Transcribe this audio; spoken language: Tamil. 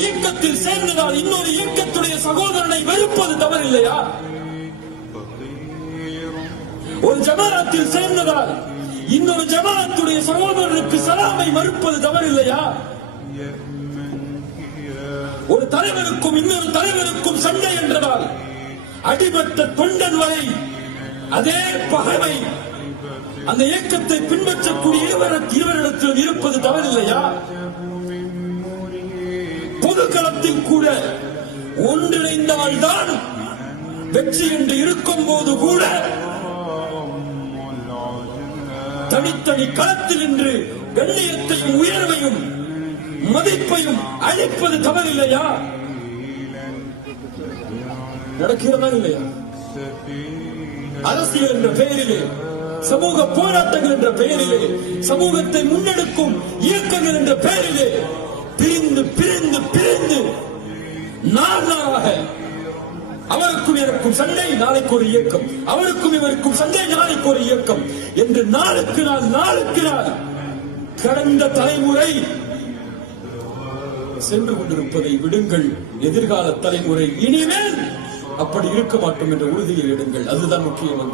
இயக்கத்தில் சேர்ந்ததால் இன்னொரு இயக்கத்துடைய சகோதரனை வெறுப்பது தவறு இல்லையா? ஒரு ஜமாஅத்தில் சேர்ந்ததால் இன்னொரு ஜமாஅத்துடைய சகோதரனுக்கு சலாமை மறுப்பது தவறு இல்லையா? ஒரு தலைவருக்கும் இன்னொரு தலைவருக்கும் சண்டை என்றதால் அடிபட்ட தொண்டன் வரை அதே பகைமை அந்த இயக்கத்தை பின்பற்றக்கூடிய இருவரிடத்தில் இருப்பது தவறில்லையா? பொதுக்களத்தில் கூட ஒன்றிணைந்தால்தான் வெற்றி என்று இருக்கும் போது கூட தனித்தனி களத்தில் நின்று கண்ணியத்தையும் உயர்வையும் மதிப்பையும் அளிப்பது தவறில்லையா? நடக்கிறதா இல்லையா? அரசியல் என்ற பெயரிலே, சமூக போராட்டங்கள் என்ற பெயரிலே, சமூகத்தை முன்னெடுக்கும் இயக்கங்கள் என்ற பெயரிலே பிரிந்து பிரிந்து பிரிந்து நாளாக அவருக்கும் எனக்கும் சண்டை, நாளைக்கு ஒரு இயக்கம், அவருக்கும் இவருக்கும் சண்டை, நாளைக்கு ஒரு இயக்கம் என்று நாளுக்கு நாள் கடந்த தலைமுறை சென்று கொண்டிருப்பதை விடுங்கள். எதிர்கால தலைமுறை இனிமேல் அப்படி இருக்க மாட்டோம் என்ற உறுதியை எடுங்கள். அதுதான் முக்கியம்.